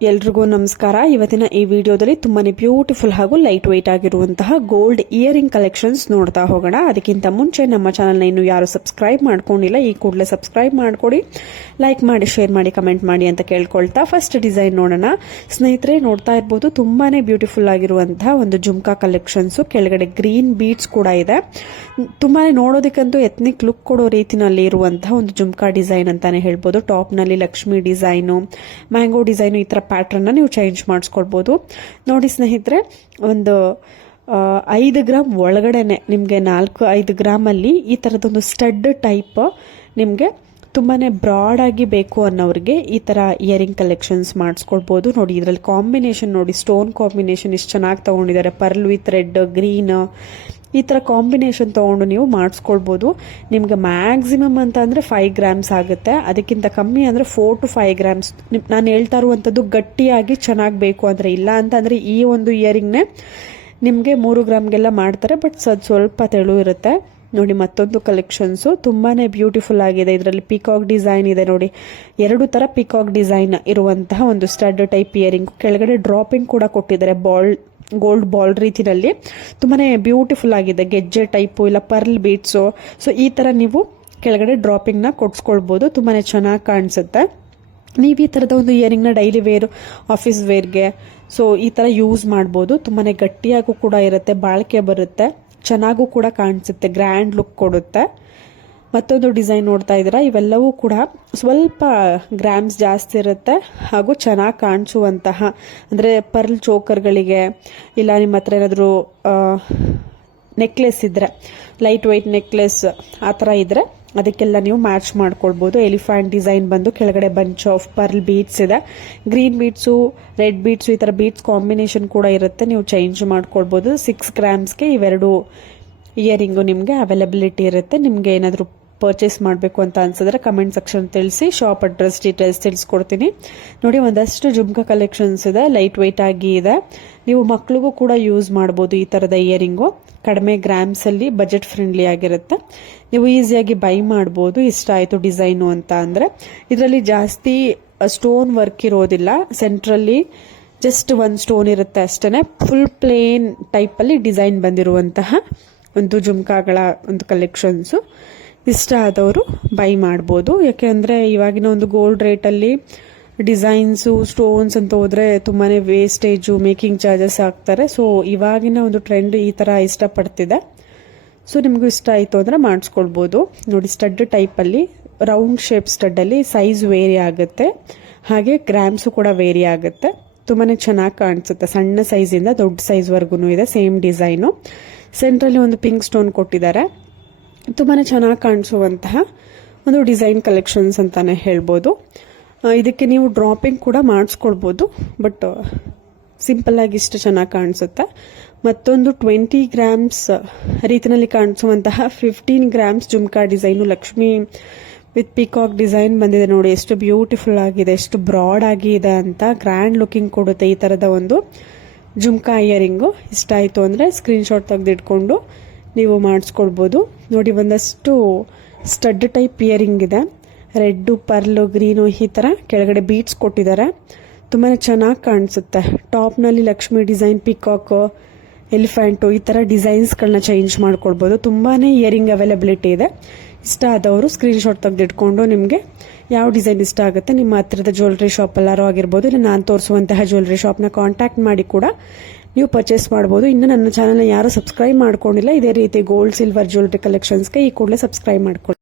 ಎಲ್ರಿಗೂ ನಮಸ್ಕಾರ. ಇವತ್ತಿನ ಈ ವಿಡಿಯೋದಲ್ಲಿ ತುಂಬಾನೇ ಬ್ಯೂಟಿಫುಲ್ ಹಾಗೂ ಲೈಟ್ ವೆಯ್ಟ್ ಆಗಿರುವಂತಹ ಗೋಲ್ಡ್ ಇಯರಿಂಗ್ ಕಲೆಕ್ಷನ್ಸ್ ನೋಡ್ತಾ ಹೋಗೋಣ. ಅದಕ್ಕಿಂತ ಮುಂಚೆ ನಮ್ಮ ಚಾನಲ್ನ ಇನ್ನು ಯಾರು ಸಬ್ಸ್ಕ್ರೈಬ್ ಮಾಡ್ಕೊಂಡಿಲ್ಲ, ಈ ಕೂಡಲೇ ಸಬ್ಸ್ಕ್ರೈಬ್ ಮಾಡ್ಕೊಡಿ, ಲೈಕ್ ಮಾಡಿ, ಶೇರ್ ಮಾಡಿ, ಕಮೆಂಟ್ ಮಾಡಿ ಅಂತ ಕೇಳ್ಕೊಳ್ತಾ ಫಸ್ಟ್ ಡಿಸೈನ್ ನೋಡೋಣ. ಸ್ನೇಹಿತರೆ, ನೋಡ್ತಾ ಇರ್ಬೋದು ತುಂಬಾನೇ ಬ್ಯೂಟಿಫುಲ್ ಆಗಿರುವಂತಹ ಒಂದು ಜುಮ್ಕಾ ಕಲೆಕ್ಷನ್ಸ್. ಕೆಳಗಡೆ ಗ್ರೀನ್ ಬೀಡ್ಸ್ ಕೂಡ ಇದೆ. ತುಂಬಾನೇ ನೋಡೋದಕ್ಕಂತೂ ಎತ್ನಿಕ್ ಲುಕ್ ಕೊಡೋ ರೀತಿನಲ್ಲಿ ಇರುವಂತಹ ಒಂದು ಜುಮ್ಕಾ ಡಿಸೈನ್ ಅಂತಾನೆ ಹೇಳ್ಬೋದು. ಟಾಪ್ ನಲ್ಲಿ ಲಕ್ಷ್ಮಿ ಡಿಸೈನು, ಮ್ಯಾಂಗೋ ಡಿಸೈನು, ಈ ತರ ಪ್ಯಾಟರ್ನ್ ನೀವು ಚೇಂಜ್ ಮಾಡಿಸ್ಕೊಳ್ಬಹುದು. ನೋಡಿ ಸ್ನೇಹಿತರೆ, ಒಂದು 5 ಗ್ರಾಮ್ ಒಳಗಡೆನೆ ನಿಮಗೆ 4-5 ಗ್ರಾಮಲ್ಲಿ ಈ ಥರದೊಂದು ಸ್ಟಡ್ ಟೈಪ್ ನಿಮಗೆ ತುಂಬಾನೇ ಬ್ರಾಡ್ ಆಗಿ ಬೇಕು ಅನ್ನೋರಿಗೆ ಈ ತರ ಇಯರಿಂಗ್ ಕಲೆಕ್ಷನ್ಸ್ ಮಾಡಿಸ್ಕೊಳ್ಬಹುದು. ನೋಡಿ, ಇದರಲ್ಲಿ ಕಾಂಬಿನೇಷನ್ ನೋಡಿ, ಸ್ಟೋನ್ ಕಾಂಬಿನೇಷನ್ ಎಷ್ಟು ಚೆನ್ನಾಗಿ ತಗೊಂಡಿದ್ದಾರೆ. ಪರ್ಲ್ ವಿತ್ ರೆಡ್, ಗ್ರೀನ್, ಈ ಥರ ಕಾಂಬಿನೇಷನ್ ತೊಗೊಂಡು ನೀವು ಮಾಡಿಸ್ಕೊಳ್ಬೋದು. ನಿಮ್ಗೆ ಮ್ಯಾಕ್ಸಿಮಮ್ ಅಂತ ಅಂದರೆ 5 ಗ್ರಾಮ್ಸ್ ಆಗುತ್ತೆ. ಅದಕ್ಕಿಂತ ಕಮ್ಮಿ ಅಂದರೆ 4 to 5 ಗ್ರಾಮ್ಸ್. ನಾನು ಹೇಳ್ತಾ ಇರುವಂಥದ್ದು ಗಟ್ಟಿಯಾಗಿ ಚೆನ್ನಾಗಿ ಬೇಕು ಅಂದರೆ, ಇಲ್ಲ ಅಂತಂದರೆ ಈ ಒಂದು ಇಯರಿಂಗ್ನೇ ನಿಮಗೆ 3 ಗ್ರಾಮ್ಗೆಲ್ಲ ಮಾಡ್ತಾರೆ, ಬಟ್ ಸ್ವಲ್ಪ ತೆಳು ಇರುತ್ತೆ. ನೋಡಿ, ಮತ್ತೊಂದು ಕಲೆಕ್ಷನ್ಸು ತುಂಬಾನೇ ಬ್ಯೂಟಿಫುಲ್ ಆಗಿದೆ. ಇದರಲ್ಲಿ ಪಿಕಾಕ್ ಡಿಸೈನ್ ಇದೆ ನೋಡಿ, 2 ಥರ ಪಿಕಾಕ್ ಡಿಸೈನ್ ಇರುವಂತಹ ಒಂದು ಸ್ಟಡ್ ಟೈಪ್ ಇಯರಿಂಗ್. ಕೆಳಗಡೆ ಡ್ರಾಪಿಂಗ್ ಕೂಡ ಕೊಟ್ಟಿದ್ದಾರೆ, ಗೋಲ್ಡ್ ಬಾಲ್ ರೀತಿಯಲ್ಲಿ. ತುಂಬಾನೇ ಬ್ಯೂಟಿಫುಲ್ ಆಗಿದೆ. ಗೆಜ್ಜೆ ಟೈಪು ಇಲ್ಲ ಪರ್ಲ್ ಬೀಟ್ಸು, ಸೊ ಈ ತರ ನೀವು ಕೆಳಗಡೆ ಡ್ರಾಪಿಂಗ್ ನ ಕೊಡ್ಸ್ಕೊಳ್ಬಹುದು. ತುಂಬಾನೇ ಚೆನ್ನಾಗಿ ಕಾಣಿಸುತ್ತೆ. ನೀವು ಈ ತರದ ಒಂದು ಇಯರಿಂಗ್ ನ ಡೈಲಿ ವೇರ್, ಆಫೀಸ್ ವೇರ್ಗೆ ಸೊ ಈ ತರ ಯೂಸ್ ಮಾಡಬಹುದು. ತುಂಬಾನೇ ಗಟ್ಟಿಯಾಗೂ ಕೂಡ ಇರುತ್ತೆ, ಬಾಳಿಕೆ ಬರುತ್ತೆ, ಚೆನ್ನಾಗೂ ಕೂಡ ಕಾಣಿಸುತ್ತೆ, ಗ್ರ್ಯಾಂಡ್ ಲುಕ್ ಕೊಡುತ್ತೆ. ಮತ್ತೊಂದು ಡಿಸೈನ್ ನೋಡ್ತಾ ಇದ್ದೀರಾ, ಇವೆಲ್ಲವೂ ಕೂಡ ಸ್ವಲ್ಪ ಗ್ರಾಮ್ಸ್ ಜಾಸ್ತಿ ಇರುತ್ತೆ ಹಾಗೂ ಚೆನ್ನಾಗಿ ಕಾಣಿಸುವಂತಹ, ಅಂದರೆ ಪರ್ಲ್ ಚೋಕರ್ಗಳಿಗೆ ಇಲ್ಲ ನಿಮ್ಮ ಹತ್ರ ಏನಾದರೂ ನೆಕ್ಲೆಸ್ ಇದ್ರೆ, ಲೈಟ್ ವೆಯ್ಟ್ ನೆಕ್ಲೆಸ್ ಆ ಥರ ಇದ್ರೆ ಅದಕ್ಕೆಲ್ಲ ನೀವು ಮ್ಯಾಚ್ ಮಾಡ್ಕೊಳ್ಬೋದು. ಎಲಿಫೆಂಟ್ ಡಿಸೈನ್ ಬಂದು ಕೆಳಗಡೆ ಬಂಚ್ ಆಫ್ ಪರ್ಲ್ ಬೀಡ್ಸ್ ಇದೆ. ಗ್ರೀನ್ ಬೀಡ್ಸು, ರೆಡ್ ಬೀಡ್ಸು, ಈ ಥರ ಬೀಡ್ಸ್ ಕಾಂಬಿನೇಷನ್ ಕೂಡ ಇರುತ್ತೆ, ನೀವು ಚೇಂಜ್ ಮಾಡ್ಕೊಳ್ಬೋದು. 6 ಗ್ರಾಮ್ಸ್ಗೆ ಇವೆರಡು ಇಯರಿಂಗು ನಿಮಗೆ ಅವೈಲಬಿಲಿಟಿ ಇರುತ್ತೆ. ನಿಮಗೆ ಏನಾದರೂ ಪರ್ಚೇಸ್ ಮಾಡಬೇಕು ಅಂತ ಅನ್ಸಿದ್ರೆ ಕಮೆಂಟ್ ಸೆಕ್ಷನ್ ತಿಳಿಸಿ, ಶಾಪ್ ಅಡ್ರೆಸ್ ಡೀಟೇಲ್ಸ್ ತಿಳಿಸ್ಕೊಡ್ತೀನಿ. ನೋಡಿ, ಒಂದಷ್ಟು ಜುಮ್ಕಾ ಕಲೆಕ್ಷನ್ಸ್ ಇದೆ, ಲೈಟ್ ವೆಯ್ಟ್ ಆಗಿ ಇದೆ. ನೀವು ಮಕ್ಳಿಗೂ ಕೂಡ ಯೂಸ್ ಮಾಡ್ಬೋದು ಈ ಥರದ ಇಯರಿಂಗು. ಕಡಿಮೆ ಗ್ರಾಮ್ಸಲ್ಲಿ ಬಜೆಟ್ ಫ್ರೆಂಡ್ಲಿ ಆಗಿರುತ್ತೆ, ನೀವು ಈಸಿಯಾಗಿ ಬೈ ಮಾಡ್ಬೋದು. ಇಷ್ಟ ಆಯಿತು ಡಿಸೈನು ಅಂತ ಅಂದರೆ. ಇದರಲ್ಲಿ ಜಾಸ್ತಿ ಸ್ಟೋನ್ ವರ್ಕ್ ಇರೋದಿಲ್ಲ, ಸೆಂಟ್ರಲ್ಲಿ ಜಸ್ಟ್ 1 ಸ್ಟೋನ್ ಇರುತ್ತೆ ಅಷ್ಟೇ. ಫುಲ್ ಪ್ಲೇನ್ ಟೈಪಲ್ಲಿ ಡಿಸೈನ್ ಬಂದಿರುವಂತಹ ಒಂದು ಜುಮ್ಕಾಗಳ ಒಂದು ಕಲೆಕ್ಷನ್ಸು. ಇಷ್ಟ ಆದವರು ಬೈ ಮಾಡ್ಬೋದು. ಯಾಕೆಂದರೆ ಇವಾಗಿನ ಒಂದು ಗೋಲ್ಡ್ ರೇಟಲ್ಲಿ ಡಿಸೈನ್ಸು, ಸ್ಟೋನ್ಸ್ ಅಂತ ಹೋದರೆ ತುಂಬಾ ವೇಸ್ಟೇಜು, ಮೇಕಿಂಗ್ ಚಾರ್ಜಸ್ ಹಾಕ್ತಾರೆ. ಸೊ ಇವಾಗಿನ ಒಂದು ಟ್ರೆಂಡ್ ಈ ಥರ ಇಷ್ಟಪಡ್ತಿದೆ. ಸೊ ನಿಮಗೂ ಇಷ್ಟ ಆಯಿತು ಅಂದರೆ ಮಾಡಿಸ್ಕೊಳ್ಬೋದು. ನೋಡಿ, ಸ್ಟಡ್ ಟೈಪಲ್ಲಿ ರೌಂಡ್ ಶೇಪ್ ಸ್ಟಡ್ಡಲ್ಲಿ ಸೈಜ್ ವೇರಿ ಆಗುತ್ತೆ, ಹಾಗೆ ಗ್ರಾಮ್ಸು ಕೂಡ ವೇರಿ ಆಗುತ್ತೆ. ತುಂಬಾ ಚೆನ್ನಾಗಿ ಕಾಣಿಸುತ್ತೆ. ಸಣ್ಣ ಸೈಜಿಂದ ದೊಡ್ಡ ಸೈಜ್ವರೆಗೂ ಇದೆ, ಸೇಮ್ ಡಿಸೈನು. ಸೆಂಟ್ರಲ್ಲಿ ಒಂದು ಪಿಂಕ್ ಸ್ಟೋನ್ ಕೊಟ್ಟಿದ್ದಾರೆ. ತುಂಬಾ ಚೆನ್ನಾಗಿ ಕಾಣಿಸುವಂತಹ ಒಂದು ಡಿಸೈನ್ ಕಲೆಕ್ಷನ್ಸ್ ಅಂತಾನೆ ಹೇಳ್ಬೋದು. ಇದಕ್ಕೆ ನೀವು ಡ್ರಾಪಿಂಗ್ ಕೂಡ ಮಾಡಿಸ್ಕೊಳ್ಬೋದು, ಬಟ್ ಸಿಂಪಲ್ ಆಗಿ ಇಷ್ಟು ಚೆನ್ನಾಗಿ ಕಾಣಿಸುತ್ತೆ. ಮತ್ತೊಂದು 20 ಗ್ರಾಮ್ಸ್ ರೀತಿಯಲ್ಲಿ ಕಾಣಿಸುವಂತಹ 15 grams jhumka design, Lakshmi with peacock design ಬಂದಿದೆ. ನೋಡಿ, ಎಷ್ಟು ಬ್ಯೂಟಿಫುಲ್ ಆಗಿದೆ, ಎಷ್ಟು ಬ್ರಾಡ್ ಆಗಿ ಇದೆ ಅಂತ, ಗ್ರ್ಯಾಂಡ್ ಲುಕಿಂಗ್ ಕೊಡುತ್ತೆ ಈ ಥರದ ಒಂದು ಜುಮ್ಕಾ ಇಯರಿಂಗು. ಇಷ್ಟ ಆಯಿತು ಅಂದರೆ ಸ್ಕ್ರೀನ್ಶಾಟ್ ತೆಗೆದಿಟ್ಕೊಂಡು ನೀವು ಮಾಡಿಸ್ಕೊಳ್ಬೋದು. ನೋಡಿ, ಒಂದಷ್ಟು ಸ್ಟಡ್ ಟೈಪ್ ಇಯರಿಂಗ್ ಇದೆ. ರೆಡ್ಡು, ಪರ್ಲು, ಗ್ರೀನು, ಈ ಥರ ಕೆಳಗಡೆ ಬೀಡ್ಸ್ ಕೊಟ್ಟಿದ್ದಾರೆ. ತುಂಬಾ ಚೆನ್ನಾಗಿ ಕಾಣಿಸುತ್ತೆ. ಟಾಪ್ನಲ್ಲಿ ಲಕ್ಷ್ಮಿ ಡಿಸೈನ್, ಪಿಕಾಕ್, ಎಲಿಫೆಂಟು, ಈ ಥರ ಡಿಸೈನ್ಸ್ಗಳನ್ನ ಚೇಂಜ್ ಮಾಡ್ಕೊಳ್ಬೋದು. ತುಂಬಾ ಇಯರಿಂಗ್ ಅವೈಲಬಿಲಿಟಿ ಇದೆ. ಇಷ್ಟ ಆದವರು ಸ್ಕ್ರೀನ್ಶಾಟ್ ತೆಗೆದಿಟ್ಕೊಂಡು ನಿಮಗೆ ಯಾವ ಡಿಸೈನ್ ಇಷ್ಟ ಆಗುತ್ತೆ ನಿಮ್ಮ ಹತ್ತಿರದ ಜ್ಯುವೆಲ್ರಿ ಶಾಪ್ ಎಲ್ಲರೂ ಆಗಿರ್ಬೋದು, ಇಲ್ಲ ನಾನು ತೋರಿಸುವಂತಹ ಜ್ಯುವೆಲ್ರಿ ಶಾಪ್ನ ಕಾಂಟ್ಯಾಕ್ಟ್ ಮಾಡಿ ಕೂಡ ನೀವು ಪರ್ಚೇಸ್ ಮಾಡ್ಬೋದು. ಇನ್ನು ನನ್ನ ಚಾನಲ್ನ ಯಾರು ಸಬ್ಸ್ಕ್ರೈಬ್ ಮಾಡ್ಕೊಂಡಿಲ್ಲ, ಇದೇ ರೀತಿ ಗೋಲ್ಡ್, ಸಿಲ್ವರ್ ಜ್ಯುವೆಲ್ರಿ ಕಲೆಕ್ಷನ್ಸ್ಗೆ ಈ ಕೂಡಲೇ ಸಬ್ಸ್ಕ್ರೈಬ್ ಮಾಡ್ಕೊಳ್ಳಿ.